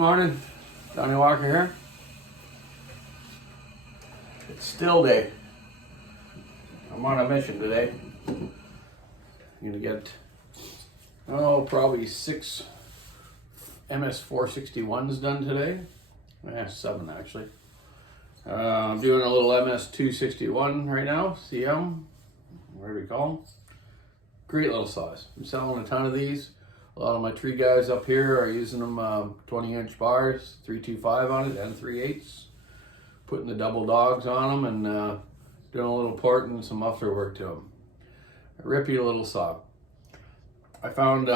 morning, Donny Walker here. It's Stihl day. I'm on a mission today. I'm gonna get, probably 6 ms461s done today. Yeah, 7 actually. I'm doing a little ms261 right now, CM, whatever you call them. Great little saws. I'm selling a ton of these. A lot of my tree guys up here are using them 20-inch bars, 325 on it and 3/8. Putting the double dogs on them and doing a little port and some muffler work to them. A rippy little saw. I found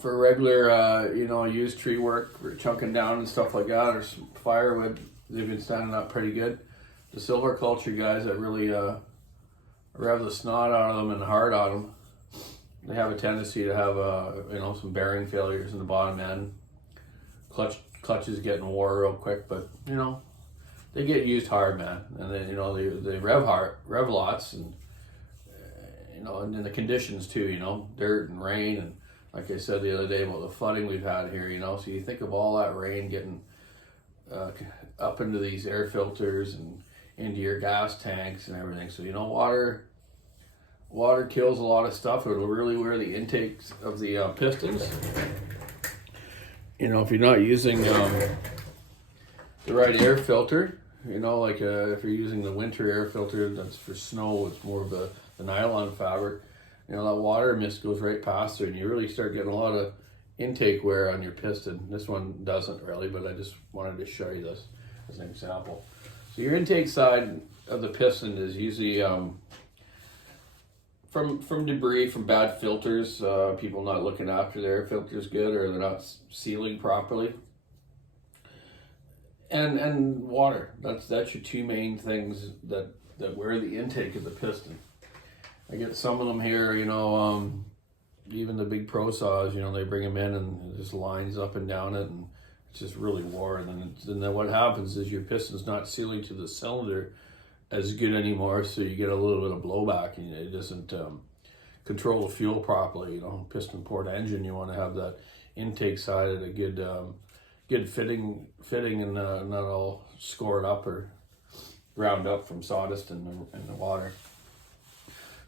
for regular, used tree work, for chunking down and stuff like that, or some firewood, they've been standing up pretty good. The silviculture guys that really rev the snot out of them and hard on them, they have a tendency to have some bearing failures in the bottom end. Clutches getting wore real quick, but they get used hard, man. And then they rev lots, and and in the conditions too, dirt and rain, and like I said the other day about the flooding we've had here, so you think of all that rain getting up into these air filters and into your gas tanks and everything. So water kills a lot of stuff. It'll really wear the intakes of the pistons. If you're not using the right air filter, if you're using the winter air filter that's for snow, it's more of the nylon fabric, that water mist goes right past there and you really start getting a lot of intake wear on your piston. This one doesn't really, but I just wanted to show you this as an example. So your intake side of the piston is usually from debris, from bad filters, people not looking after their air filters good, or they're not sealing properly. And water. That's your two main things that wear the intake of the piston. I get some of them here, even the big pro saws, they bring them in and it just lines up and down it, and it's just really worn. And then what happens is your piston's not sealing to the cylinder as good anymore, so you get a little bit of blowback, and it doesn't control the fuel properly. Piston port engine, you want to have that intake side at a good fitting and not all scored up or ground up from sawdust and the water.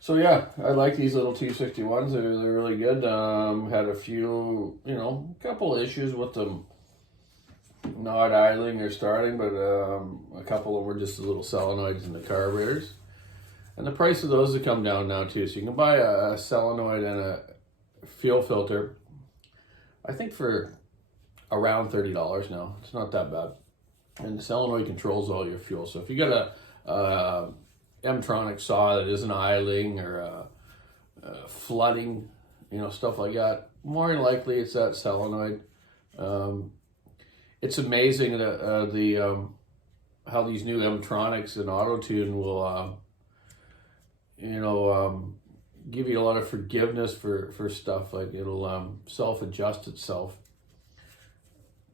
So yeah, I like these little 261s. They're really good. Had a few, a couple of issues with them not idling or starting, but a couple of them were just the little solenoids in the carburetors. And the price of those have come down now too. So you can buy a solenoid and a fuel filter, I think for around $30 now. It's not that bad. And the solenoid controls all your fuel. So if you got a M-tronic saw that isn't idling or flooding, stuff like that, more than likely it's that solenoid. It's amazing that how these new M-tronics and auto-tune will give you a lot of forgiveness for stuff. Like it'll self-adjust itself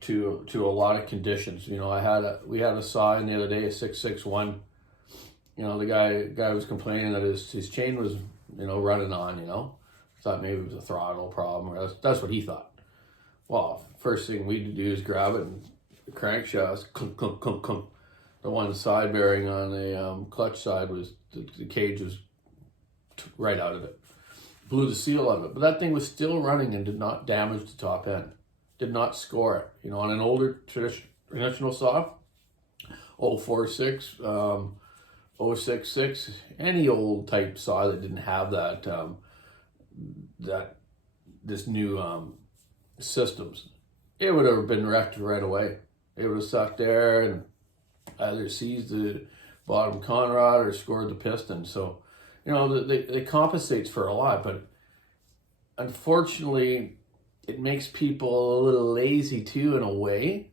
to a lot of conditions. We had a saw in the other day, a 661. The guy was complaining that his chain was running on. Thought maybe it was a throttle problem, or that's what he thought. Well, first thing we do is grab it, and the crankshaft, clunk, clunk, clunk, clunk. The one side bearing on the clutch side was, the cage was right out of it. Blew the seal out of it. But that thing was still running and did not damage the top end. Did not score it. On an older traditional saw, 046, 066, any old type saw that didn't have this new systems, it would have been wrecked right away. It would have sucked air and either seized the bottom conrod or scored the piston. So, it compensates for a lot, but unfortunately, it makes people a little lazy too in a way.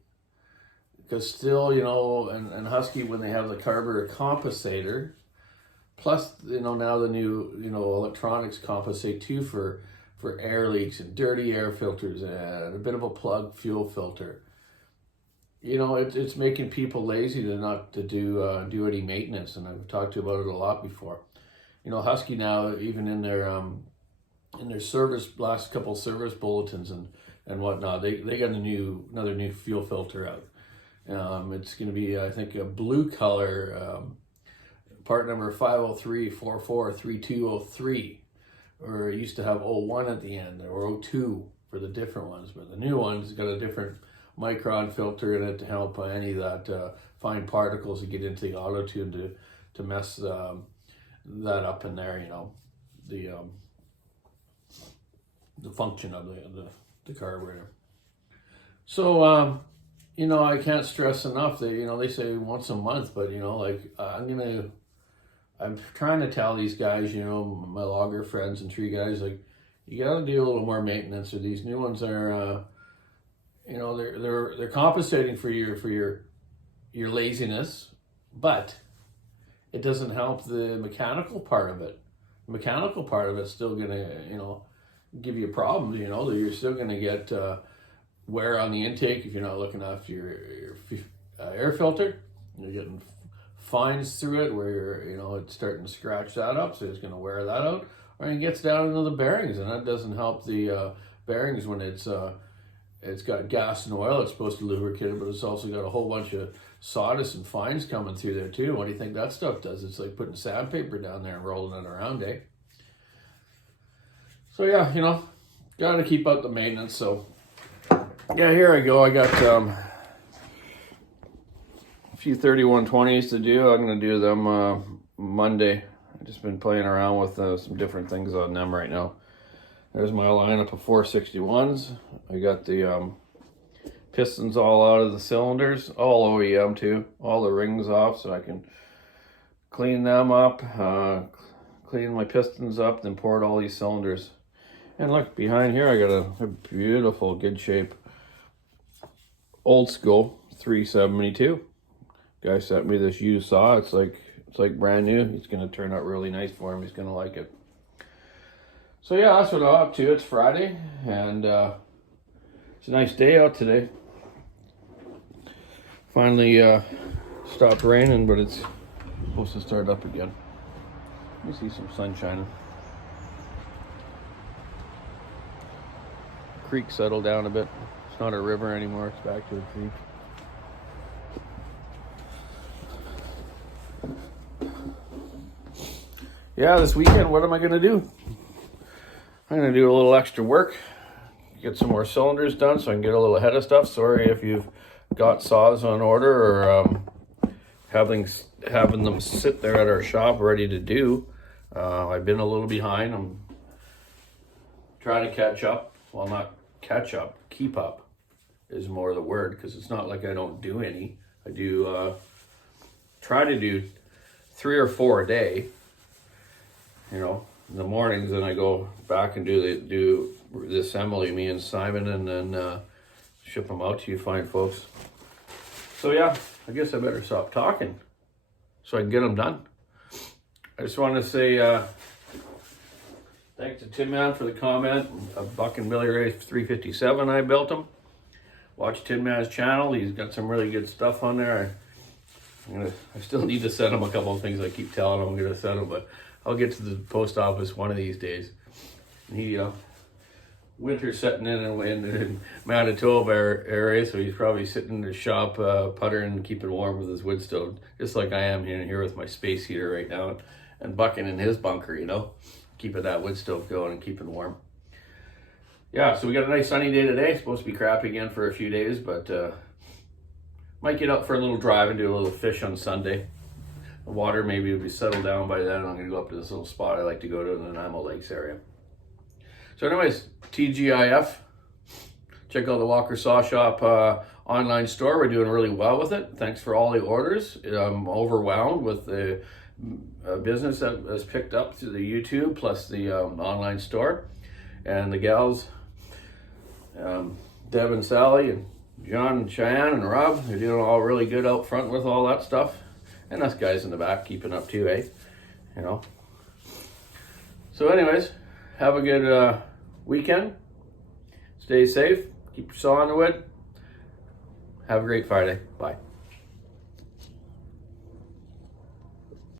Because still, and Husky, when they have the carburetor compensator, plus, now the new, electronics compensate too for air leaks and dirty air filters and a bit of a plug fuel filter. It's making people lazy to do any maintenance, and I've talked to you about it a lot before. Husky now, even in their service, last couple service bulletins and and whatnot. They got another new fuel filter out. It's going to be, I think, a blue color, part number 503443203, or it used to have 01 at the end, or 02 for the different ones, but the new one's got a different micron filter in it to help any of that fine particles that get into the auto tune to mess that up in there, you know, the function of the carburetor. So you know, I can't stress enough that, you know, they say once a month, but, you know, like, I'm trying to tell these guys, you know, my logger friends and tree guys, like, you got to do a little more maintenance, or these new ones are, you know, they're compensating for your laziness, but it doesn't help the mechanical part of it. The mechanical part of it's still gonna, you know, give you problems. You know, that you're still gonna get wear on the intake if you're not looking after your air filter. You're getting fines through it where you're, you know, it's starting to scratch that up, so it's going to wear that out. Or it gets down into the bearings, and that doesn't help the bearings when it's got gas and oil. It's supposed to lubricate it, but it's also got a whole bunch of sawdust and fines coming through there too. What do you think that stuff does? It's like putting sandpaper down there and rolling it around, eh? So yeah, you know, got to keep out the maintenance. So yeah, here I go. I got a few 3120s to do. I'm going to do them Monday. I've just been playing around with some different things on them right now. There's my lineup of 461s. I got the pistons all out of the cylinders, all OEM too. All the rings off so I can clean them up, clean my pistons up, then pour all these cylinders. And look, behind here I got a beautiful, good shape, old school 372. Guy sent me this used saw. It's like brand new. It's gonna turn out really nice for him. He's gonna like it. So yeah, that's what I'm up to. It's Friday, and it's a nice day out today. Finally stopped raining, but it's supposed to start up again. Let me see some sun shining. Creek settled down a bit. It's not a river anymore. It's back to a creek. Yeah, this weekend, what am I going to do? I'm going to do a little extra work, get some more cylinders done so I can get a little ahead of stuff. Sorry if you've got saws on order or having them sit there at our shop ready to do. I've been a little behind. I'm trying to catch up. Well, not catch up, keep up is more the word, because it's not like I don't do any. I do try to do 3 or 4 a day. You know, in the mornings, then I go back and do the assembly, me and Simon, and then ship them out to you fine folks. So yeah, I guess I better stop talking so I can get them done. I just want to say thanks to Tin Man for the comment. A Buck and Billy Ray 357 I built him. Watch Tin Man's channel. He's got some really good stuff on there. I still need to send him a couple of things. I keep telling him I'm going to send him, but I'll get to the post office one of these days. And he, winter's setting in Manitoba area, so he's probably sitting in the shop puttering and keeping warm with his wood stove, just like I am here with my space heater right now, and bucking in his bunker, you know, keeping that wood stove going and keeping warm. Yeah, so we got a nice sunny day today. It's supposed to be crappy again for a few days, but might get out for a little drive and do a little fish on Sunday. The water maybe will be settled down by then. I'm going to go up to this little spot I like to go to in the Nanaimo Lakes area. So anyways, TGIF. Check out the Walker Saw Shop online store. We're doing really well with it. Thanks for all the orders. I'm overwhelmed with the business that has picked up through the YouTube plus the online store. And the gals, Deb and Sally and John and Cheyenne and Rob, they're doing all really good out front with all that stuff. And us guys in the back keeping up too, eh? You know. So anyways, have a good weekend. Stay safe. Keep your saw on the wood. Have a great Friday. Bye.